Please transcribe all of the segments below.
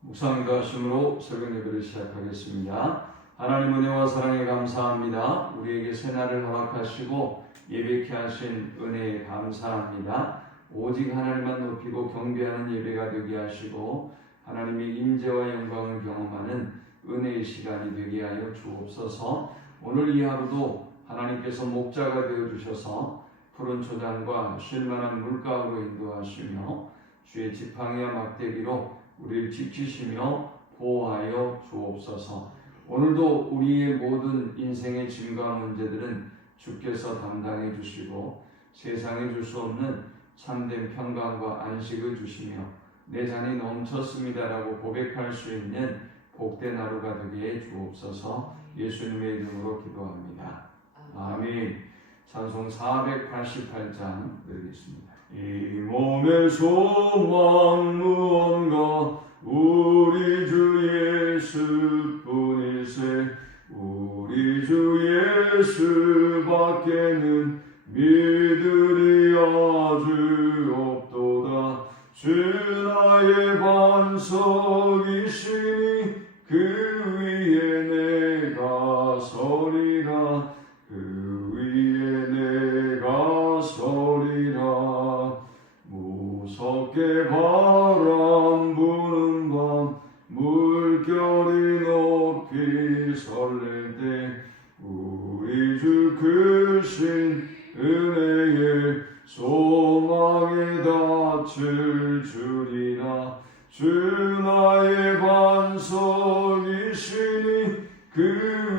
묵상기도하심으로 설교 예배를 시작하겠습니다. 하나님 은혜와 사랑에 감사합니다. 우리에게 새날을 허락하시고 예배케 하신 은혜에 감사합니다. 오직 하나님만 높이고 경배하는 예배가 되게 하시고 하나님의 임재와 영광을 경험하는 은혜의 시간이 되게 하여 주옵소서. 오늘 이 하루도 하나님께서 목자가 되어주셔서 푸른 초장과 쉴만한 물가로 인도하시며 주의 지팡이와 막대기로 우리를 지키시며 보호하여 주옵소서. 오늘도 우리의 모든 인생의 짐과 문제들은 주께서 담당해 주시고 세상에 줄 수 없는 참된 평강과 안식을 주시며 내 잔이 넘쳤습니다라고 고백할 수 있는 복된 하루가 되게 해 주옵소서. 예수님의 이름으로 기도합니다. 아멘. 찬송 488장 드리겠습니다. 이 몸의 소망 무언가 우리 주 예수뿐이세. 우리 주 예수밖에는 믿으리 아주 없도다. 주 나의 반석이시니 그 위에 내가 서리라. 그 위에 내가 서리라. 무섭게 바람 부는 밤 물결이 높이 설렐 때 우리 주 크신 은혜의 소망에 닿을 줄이라. 주 나의 반석이시니 그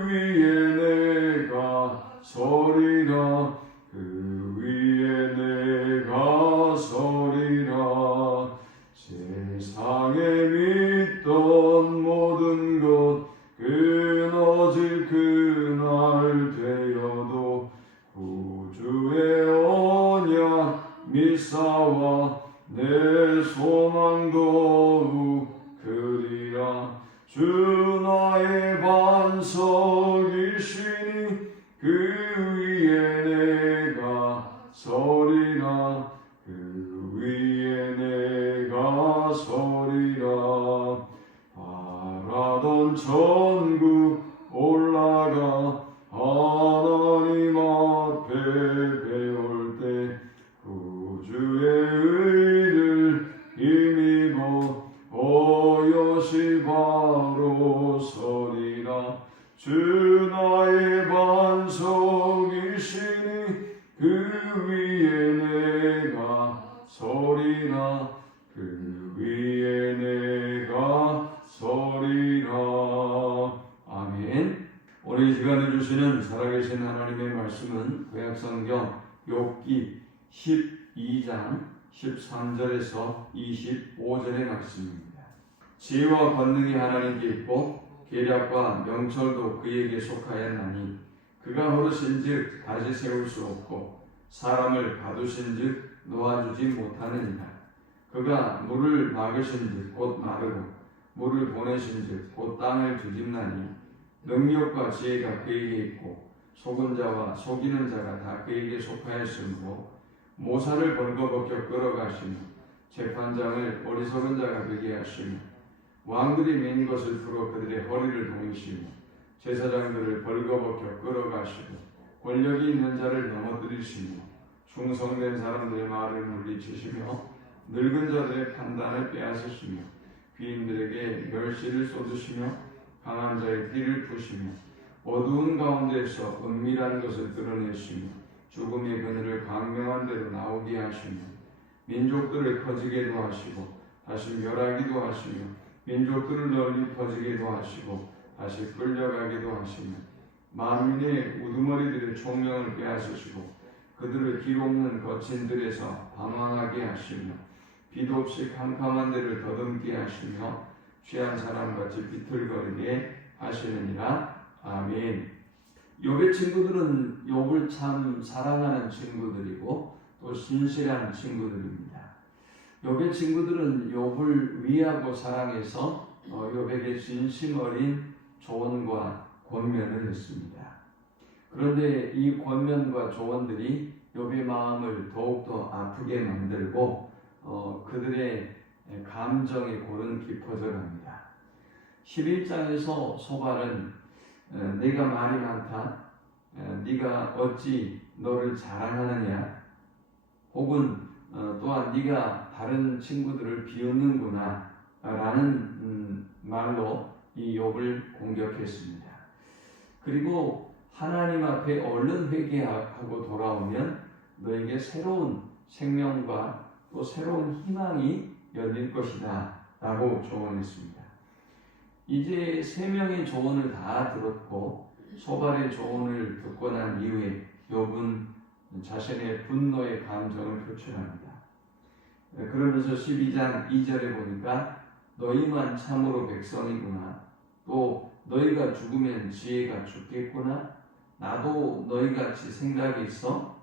위에 내가 서리라. 그 위에 내가 서리라. 세상에 믿던 모든 것 끊어질 그날 되어도 구주의 언약 미사와 내 소망 더욱 크리라. 주 나의 반석이시니 그 위에 내가 서리라. 그 위에 내가 서리라. 바라던 천국 올라가 하나님 앞에 배울 때 구주의 의를 힘입어 어여시 바로 서리라. 주 나의 반석이시니 그 위에 내가 서리라. 그 위에 내가 서리라. 아멘. 오늘 이 시간에 주시는 살아계신 하나님의 말씀은 구약성경 욥기 12장 13절에서 25절의 말씀입니다. 지혜와 권능이 하나님께 있고 계략과 명철도 그에게 속하였나니 그가 허르신즉 다시 세울 수 없고 사람을 가두신즉 놓아주지 못하느니라. 그가 물을 막으신즉 곧 마르고 물을 보내신즉 곧 땅을 뒤집나니 능력과 지혜가 그에게 있고 속은 자와 속이는 자가 다 그에게 속하였으므로 모사를 벌거벗겨 끌어가시며 재판장을 어리석은 자가 되게 하시며 왕들이 맨 것을 풀어 그들의 허리를 동이시며 제사장들을 벌거벗겨 끌어가시고 권력이 있는 자를 넘어뜨리시며 충성된 사람들의 말을 물리치시며 늙은 자들의 판단을 빼앗으시며 귀인들에게 멸시를 쏟으시며 강한 자의 띠를 푸시며 어두운 가운데서 은밀한 것을 드러내시며 죽음의 그늘을 광명한 대로 나오게 하시며 민족들을 퍼지게도 하시고 다시 멸하기도 하시며 민족들을 널리 퍼지게도 하시고 다시 끌려가기도 하시며 만민의 우두머리들의 총명을 빼앗으시고 그들을 길 없는 거친들에서 방황하게 하시며 빛 없이 캄캄한 데를 더듬게 하시며 취한 사람같이 비틀거리게 하시느니라. 아멘. 욥의 친구들은 욥을 참 사랑하는 친구들이고 또 신실한 친구들입니다. 욥의 친구들은 욥을 위하고 사랑해서 욥에게 진심 어린 조언과 권면을 했습니다. 그런데 이 권면과 조언들이 욥의 마음을 더욱더 아프게 만들고 그들의 감정의 골은 깊어져 갑니다. 11장에서 소발은 내가 말이 많다, 네가 어찌 너를 자랑하느냐, 혹은 또한 네가 다른 친구들을 비웃는구나 라는 말로 이 욥을 공격했습니다. 그리고 하나님 앞에 얼른 회개하고 돌아오면 너에게 새로운 생명과 또 새로운 희망이 열릴 것이다 라고 조언했습니다. 이제 세 명의 조언을 다 들었고 소발의 조언을 듣고 난 이후에 욥은 자신의 분노의 감정을 표출합니다. 그러면서 12장 2절에 보니까 너희만 참으로 백성이구나, 또 너희가 죽으면 지혜가 죽겠구나, 나도 너희같이 생각이 있어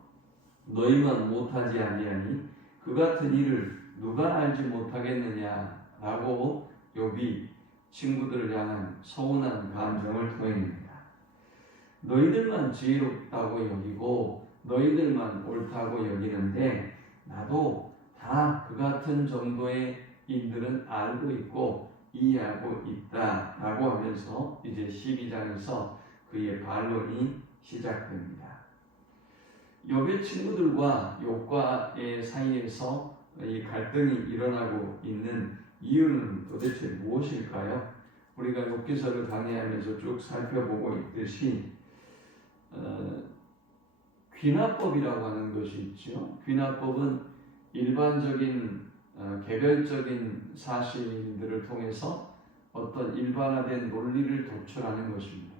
너희만 못하지 아니하니 그 같은 일을 누가 알지 못하겠느냐 라고 욥이 친구들을 향한 서운한 감정을 토해냅니다. 너희들만 지혜롭다고 여기고 너희들만 옳다고 여기는데 나도 다 그 같은 정도의 일들은 알고 있고 이해하고 있다 라고 하면서 이제 12장에서 그의 반론이 시작됩니다. 욥의 친구들과 욥과의 사이에서 이 갈등이 일어나고 있는 이유는 도대체 무엇일까요? 우리가 욥기서를 강의하면서 쭉 살펴보고 있듯이 귀납법이라고 하는 것이 있죠. 귀납법은 일반적인 개별적인 사실들을 통해서 어떤 일반화된 논리를 도출하는 것입니다.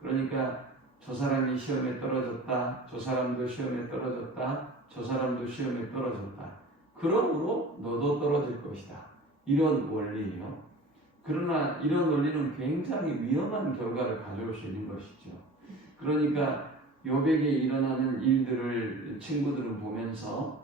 그러니까 저 사람이 시험에 떨어졌다, 저 사람도 시험에 떨어졌다, 저 사람도 시험에 떨어졌다, 그러므로 너도 떨어질 것이다, 이런 원리예요. 그러나 이런 원리는 굉장히 위험한 결과를 가져올 수 있는 것이죠. 그러니까 욥에게 일어나는 일들을 친구들은 보면서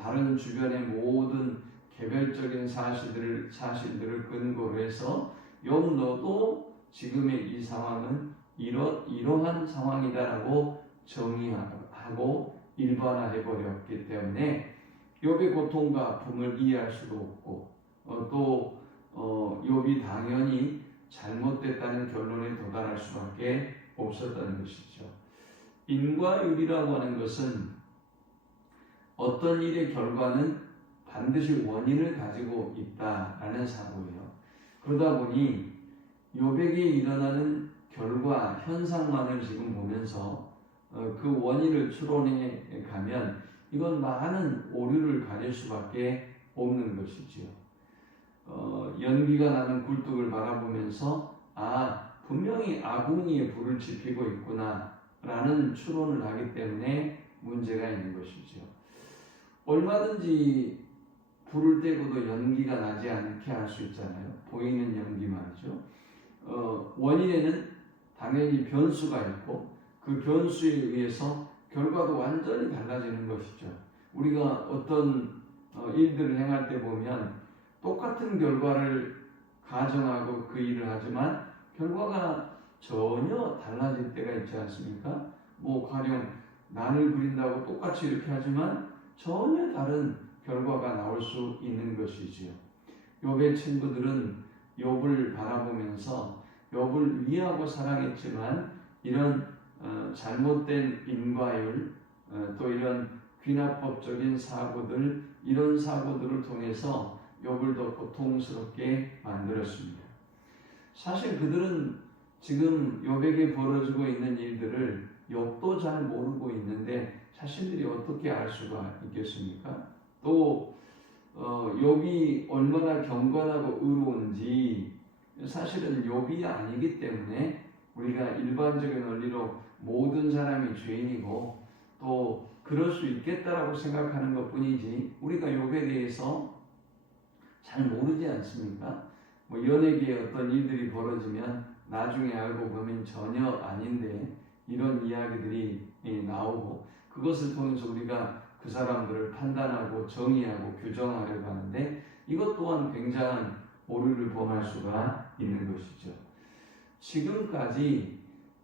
다른 주변의 모든 개별적인 사실들을 근거로 해서 욥 너도 지금의 이 상황은 이러한 상황이다라고 정의하고 일반화해버렸기 때문에 욥의 고통과 아픔을 이해할 수도 없고 또 욥이 당연히 잘못됐다는 결론에 도달할 수밖에 없었다는 것이죠. 인과율이라고 하는 것은 어떤 일의 결과는 반드시 원인을 가지고 있다라는 사고예요. 그러다 보니 욥에게 일어나는 결과, 현상만을 지금 보면서 그 원인을 추론해 가면 이건 많은 오류를 가질 수밖에 없는 것이지요. 연기가 나는 굴뚝을 바라보면서 분명히 아궁이에 불을 지피고 있구나 라는 추론을 하기 때문에 문제가 있는 것이죠. 얼마든지 불을 떼고도 연기가 나지 않게 할 수 있잖아요. 보이는 연기 말이죠. 원인에는 당연히 변수가 있고 그 변수에 의해서 결과도 완전히 달라지는 것이죠. 우리가 어떤 일들을 행할 때 보면 똑같은 결과를 가정하고 그 일을 하지만 결과가 전혀 달라질 때가 있지 않습니까? 가령 난을 그린다고 똑같이 이렇게 하지만 전혀 다른 결과가 나올 수 있는 것이지요. 욥의 친구들은 욥을 바라보면서 욥을 위하고 사랑했지만 이런 잘못된 인과율, 또 이런 귀납법적인 사고들, 이런 사고들을 통해서 욥을 더 고통스럽게 만들었습니다. 사실 그들은 지금 욥에게 벌어지고 있는 일들을 욥도 잘 모르고 있는데 자신들이 어떻게 알 수가 있겠습니까? 또 욥이 얼마나 경건하고 의로운지 사실은 욥이 아니기 때문에 우리가 일반적인 원리로 모든 사람이 죄인이고 또 그럴 수 있겠다라고 생각하는 것뿐이지 우리가 욥에 대해서 잘 모르지 않습니까? 연예계에 어떤 일들이 벌어지면 나중에 알고 보면 전혀 아닌데 이런 이야기들이 나오고 그것을 통해서 우리가 그 사람들을 판단하고 정의하고 규정하려고 하는데 이것 또한 굉장한 오류를 범할 수가 있는 것이죠. 지금까지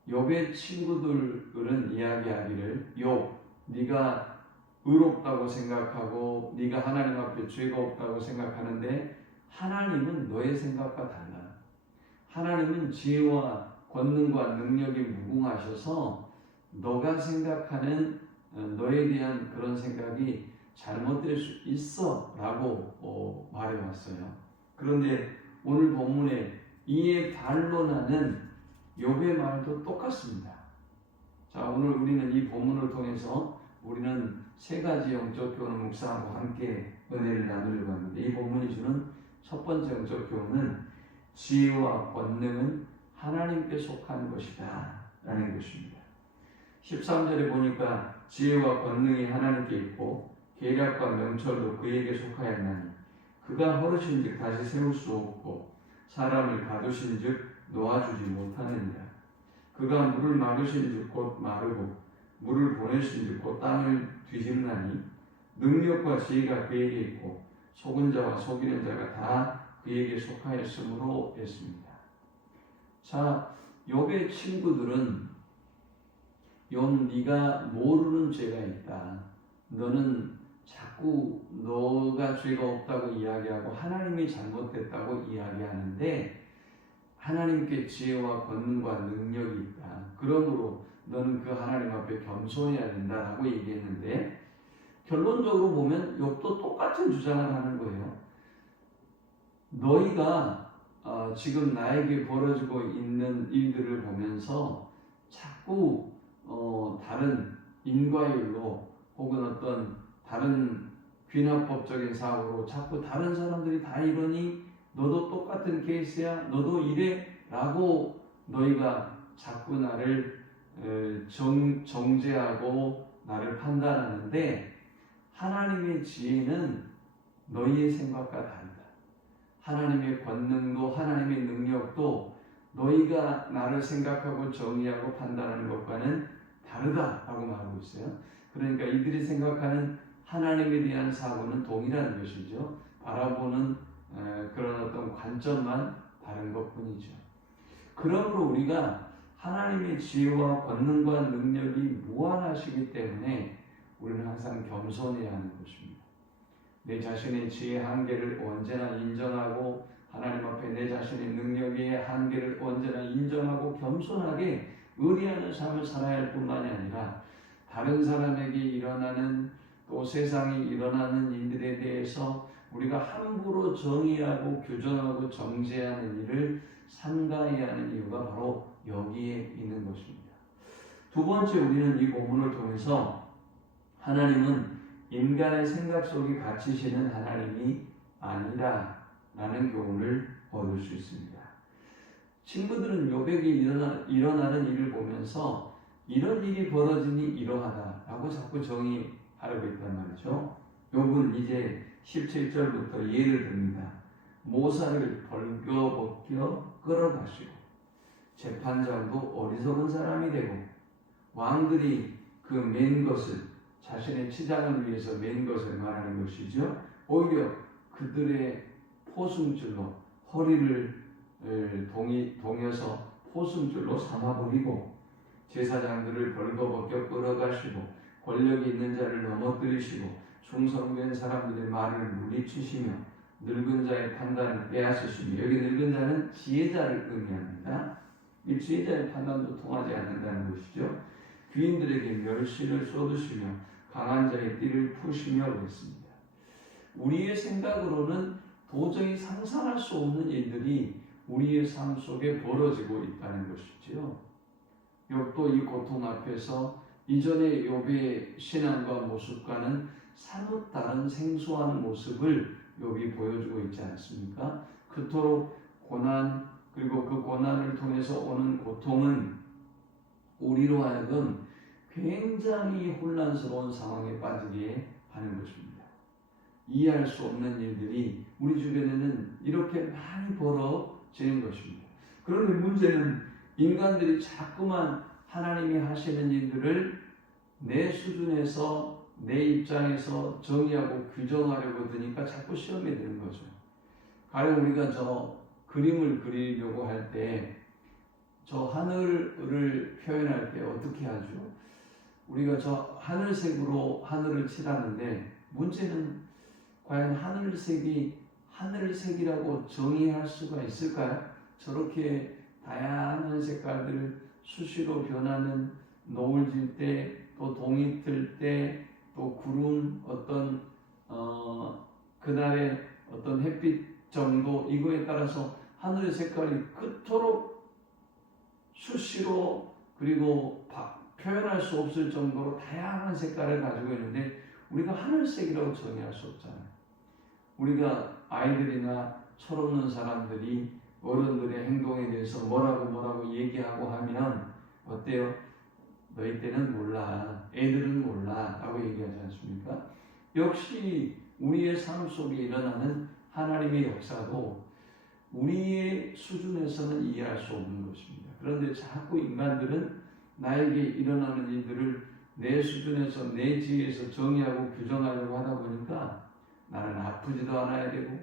욥의 친구들은 이야기하기를 욥, 네가 의롭다고 생각하고 네가 하나님 앞에 죄가 없다고 생각하는데 하나님은 너의 생각과 달라. 하나님은 지혜와 권능과 능력이 무궁하셔서 너가 생각하는 너에 대한 그런 생각이 잘못될 수 있어 라고 말해왔어요. 그런데 오늘 본문에 이에 반론하는 욥의 말도 똑같습니다. 자, 오늘 우리는 이 본문을 통해서 우리는 세 가지 영적 교훈을 묵상하고 함께 은혜를 나누려고 합니다. 이 본문이 주는 첫 번째 영적 교훈은 지혜와 권능은 하나님께 속한 것이다 라는 것입니다. 13절에 보니까 지혜와 권능이 하나님께 있고 계략과 명철도 그에게 속하였나니 그가 허르신 즉 다시 세울 수 없고 사람을 가두신 즉 놓아주지 못하느니라. 그가 물을 막으신 즉 곧 마르고 물을 보내신 즉 곧 땅을 뒤집나니 능력과 지혜가 그에게 있고 속은 자와 속이는 자가 다 그에게 속하였으므로 했습니다. 자, 욥의 친구들은 욥 네가 모르는 죄가 있다. 너는 자꾸 너가 죄가 없다고 이야기하고 하나님이 잘못됐다고 이야기하는데 하나님께 지혜와 권능과 능력이 있다. 그러므로 너는 그 하나님 앞에 겸손해야 된다라고 얘기했는데 결론적으로 보면 욥도 똑같은 주장을 하는 거예요. 너희가 지금 나에게 벌어지고 있는 일들을 보면서 자꾸 다른 인과율로 혹은 어떤 다른 귀납법적인 사고로 자꾸 다른 사람들이 다 이러니 너도 똑같은 케이스야 너도 이래 라고 너희가 자꾸 나를 정죄하고 나를 판단하는데 하나님의 지혜는 너희의 생각과 다르다. 하나님의 권능도 하나님의 능력도 너희가 나를 생각하고 정의하고 판단하는 것과는 다르다라고 말하고 있어요. 그러니까 이들이 생각하는 하나님에 대한 사고는 동일한 것이죠. 바라보는 그런 어떤 관점만 다른 것뿐이죠. 그러므로 우리가 하나님의 지혜와 권능과 능력이 무한하시기 때문에 우리는 항상 겸손해야 하는 것입니다. 내 자신의 지혜의 한계를 언제나 인정하고 하나님 앞에 내 자신의 능력의 한계를 언제나 인정하고 겸손하게 의리하는 삶을 살아야 할 뿐만이 아니라 다른 사람에게 일어나는 또 세상에 일어나는 일들에 대해서 우리가 함부로 정의하고 규정하고 정죄하는 일을 삼가해야 하는 이유가 바로 여기에 있는 것입니다. 두 번째, 우리는 이 본문을 통해서 하나님은 인간의 생각 속에 갇히시는 하나님이 아니라 라는 교훈을 얻을 수 있습니다. 친구들은 욥에게 일어나는 일을 보면서 이런 일이 벌어지니 이러하다라고 자꾸 정의하려고 했단 말이죠. 욥은 이제 17절부터 예를 듭니다. 모사를 벌거벗겨 끌어가시고 재판장도 어리석은 사람이 되고 왕들이 그 맨 것을 자신의 치장을 위해서 맨 것을 말하는 것이죠. 오히려 그들의 포승줄로 허리를 동여서 포승줄로 삼아버리고 제사장들을 벌거벗겨 끌어가시고 권력이 있는 자를 넘어뜨리시고 충성된 사람들의 말을 물리치시며 늙은 자의 판단을 빼앗으시며, 여기 늙은 자는 지혜자를 의미합니다. 이 지혜자의 판단도 통하지 않는다는 것이죠. 귀인들에게 멸시를 쏟으시며 강한 자의 띠를 푸시며 그랬습니다. 우리의 생각으로는 도저히 상상할 수 없는 일들이 우리의 삶 속에 벌어지고 있다는 것이죠. 욥도 이 고통 앞에서 이전의 욥의 신앙과 모습과는 사뭇 다른 생소한 모습을 욥이 보여주고 있지 않습니까? 그토록 고난, 그리고 그 고난을 통해서 오는 고통은 우리로 하여금 굉장히 혼란스러운 상황에 빠지게 하는 것입니다. 이해할 수 없는 일들이 우리 주변에는 이렇게 많이 벌어지는 것입니다. 그런데 문제는 인간들이 자꾸만 하나님이 하시는 일들을 내 수준에서 내 입장에서 정의하고 규정하려고 드니까 자꾸 시험에 드는 거죠. 가령 우리가 저 그림을 그리려고 할 때 저 하늘을 표현할 때 어떻게 하죠? 우리가 저 하늘색으로 하늘을 칠하는데 문제는 과연 하늘색이라고 정의할 수가 있을까요? 저렇게 다양한 색깔들 수시로 변하는 노을 질 때, 또 동이 틀 때, 또 구름 어떤 그날의 어떤 햇빛 정도 이거에 따라서 하늘의 색깔이 그토록 수시로 그리고 표현할 수 없을 정도로 다양한 색깔을 가지고 있는데 우리가 하늘색이라고 정의할 수 없잖아요. 우리가 아이들이나 철없는 사람들이 어른들의 행동에 대해서 뭐라고 얘기하고 하면 어때요? 너희 때는 몰라, 애들은 몰라 라고 얘기하지 않습니까? 역시 우리의 삶 속에 일어나는 하나님의 역사도 우리의 수준에서는 이해할 수 없는 것입니다. 그런데 자꾸 인간들은 나에게 일어나는 일들을 내 수준에서 내 지혜에서 정의하고 규정하려고 하다 보니까 나는 아프지도 않아야 되고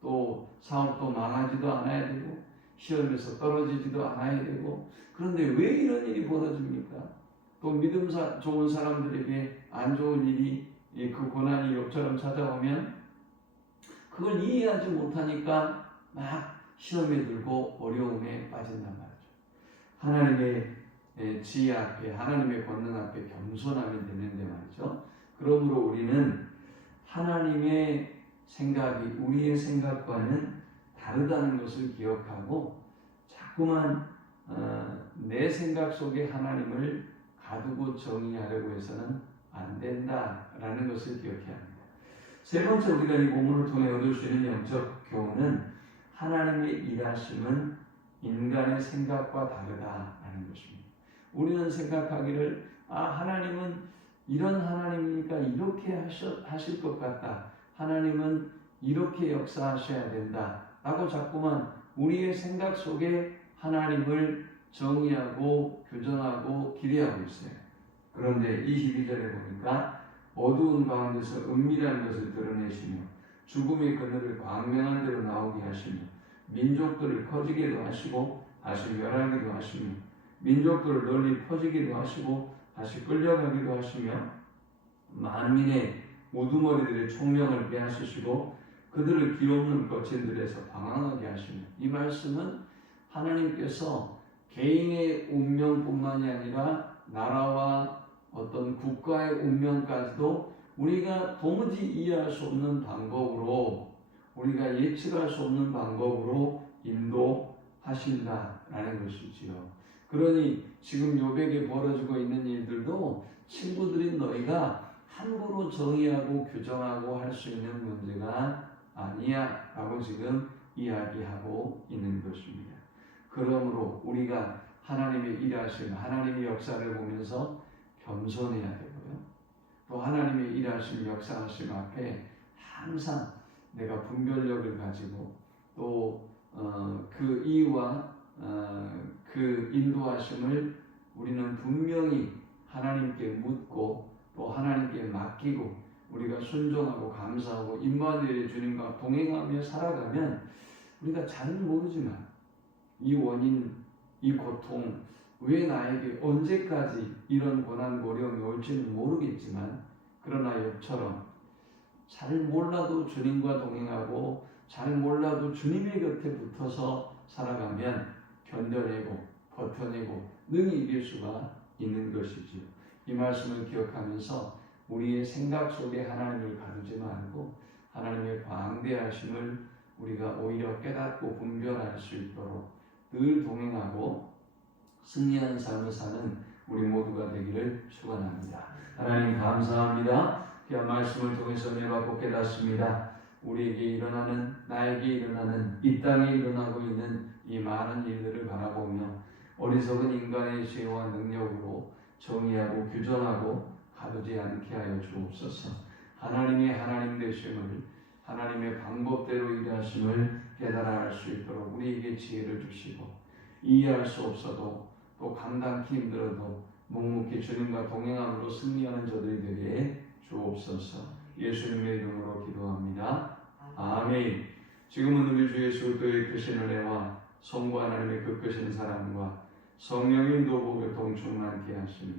또 사업도 망하지도 않아야 되고 시험에서 떨어지지도 않아야 되고 그런데 왜 이런 일이 벌어집니까? 또 믿음 좋은 사람들에게 안 좋은 일이 그 고난이 욕처럼 찾아오면 그걸 이해하지 못하니까 막 시험에 들고 어려움에 빠진단 말이죠. 하나님의 지혜 앞에 하나님의 권능 앞에 겸손하면 되는데 말이죠. 그러므로 우리는 하나님의 생각이 우리의 생각과는 다르다는 것을 기억하고 자꾸만 내 생각 속에 하나님을 가두고 정의하려고 해서는 안 된다라는 것을 기억해야 합니다. 세 번째 우리가 이 본문을 통해 얻을 수 있는 영적 교훈은 하나님의 일하심은 인간의 생각과 다르다라는 것입니다. 우리는 생각하기를 하나님은 이런 하나님이니까 이렇게 하실 것 같다. 하나님은 이렇게 역사하셔야 된다. 라고 자꾸만 우리의 생각 속에 하나님을 정의하고 규정하고 기대하고 있어요. 그런데 22절에 보니까 어두운 가운데서 은밀한 것을 드러내시며 죽음의 그늘을 광명한 대로 나오게 하시며 민족들을 커지게도 하시고 다시 멸하기도 하시며 민족들을 널리 퍼지기도 하시고 다시 끌려가기도 하시며 만민의 우두머리들의 총명을 빼앗으시고 그들을 기업는 거친들에서 방황하게 하시며 이 말씀은 하나님께서 개인의 운명뿐만이 아니라 나라와 어떤 국가의 운명까지도 우리가 도무지 이해할 수 없는 방법으로 우리가 예측할 수 없는 방법으로 인도하신다라는 것이지요. 그러니 지금 욥에게 벌어지고 있는 일들도 친구들인 너희가 함부로 정의하고 규정하고 할 수 있는 문제가 아니야 라고 지금 이야기하고 있는 것입니다. 그러므로 우리가 하나님의 일하심, 하나님의 역사를 보면서 겸손해야 되고요. 또 하나님의 일하심, 역사하심 앞에 항상 내가 분별력을 가지고 또 그 이유와 그 인도하심을 우리는 분명히 하나님께 묻고 또 하나님께 맡기고 우리가 순종하고 감사하고 임마누엘의 주님과 동행하며 살아가면 우리가 잘은 모르지만 이 원인, 이 고통 왜 나에게 언제까지 이런 고난 고령이 올지는 모르겠지만 그러나 욥처럼 잘 몰라도 주님과 동행하고 잘 몰라도 주님의 곁에 붙어서 살아가면 견뎌내고 버텨내고 능히 이길 수가 있는 것이지요. 이 말씀을 기억하면서 우리의 생각 속에 하나님을 가두지 말고 하나님의 광대하심을 우리가 오히려 깨닫고 분별할 수 있도록 늘 동행하고 승리하는 삶을 사는 우리 모두가 되기를 축원합니다. 하나님 감사합니다. 귀한 말씀을 통해서 은혜 받고 깨닫습니다. 우리에게 일어나는 나에게 일어나는 이 땅에 일어나고 있는 이 많은 일들을 바라보며 어리석은 인간의 지혜와 능력으로 정의하고 규정하고 가두지 않게 하여 주옵소서. 하나님의 하나님 되심을 하나님의 방법대로 일하심을 깨달아 알 수 있도록 우리에게 지혜를 주시고 이해할 수 없어도 또 감당하기 힘들어도 묵묵히 주님과 동행함으로 승리하는 저들이 되게 주옵소서. 예수님의 이름으로 기도합니다. 아멘. 지금은 우리 주 예수 그리스도의 크신 은혜와 성부 하나님의 그 크신 사랑과 성령의 인도 보혈 동충만케 하시니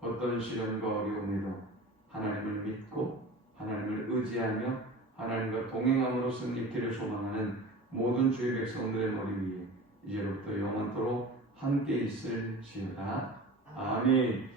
어떤 시련과 어려움에도 하나님을 믿고 하나님을 의지하며 하나님과 동행함으로 승리케를 소망하는 모든 주의 백성들의 머리 위에 이제부터 영원토록 함께 있을지어다. 아멘.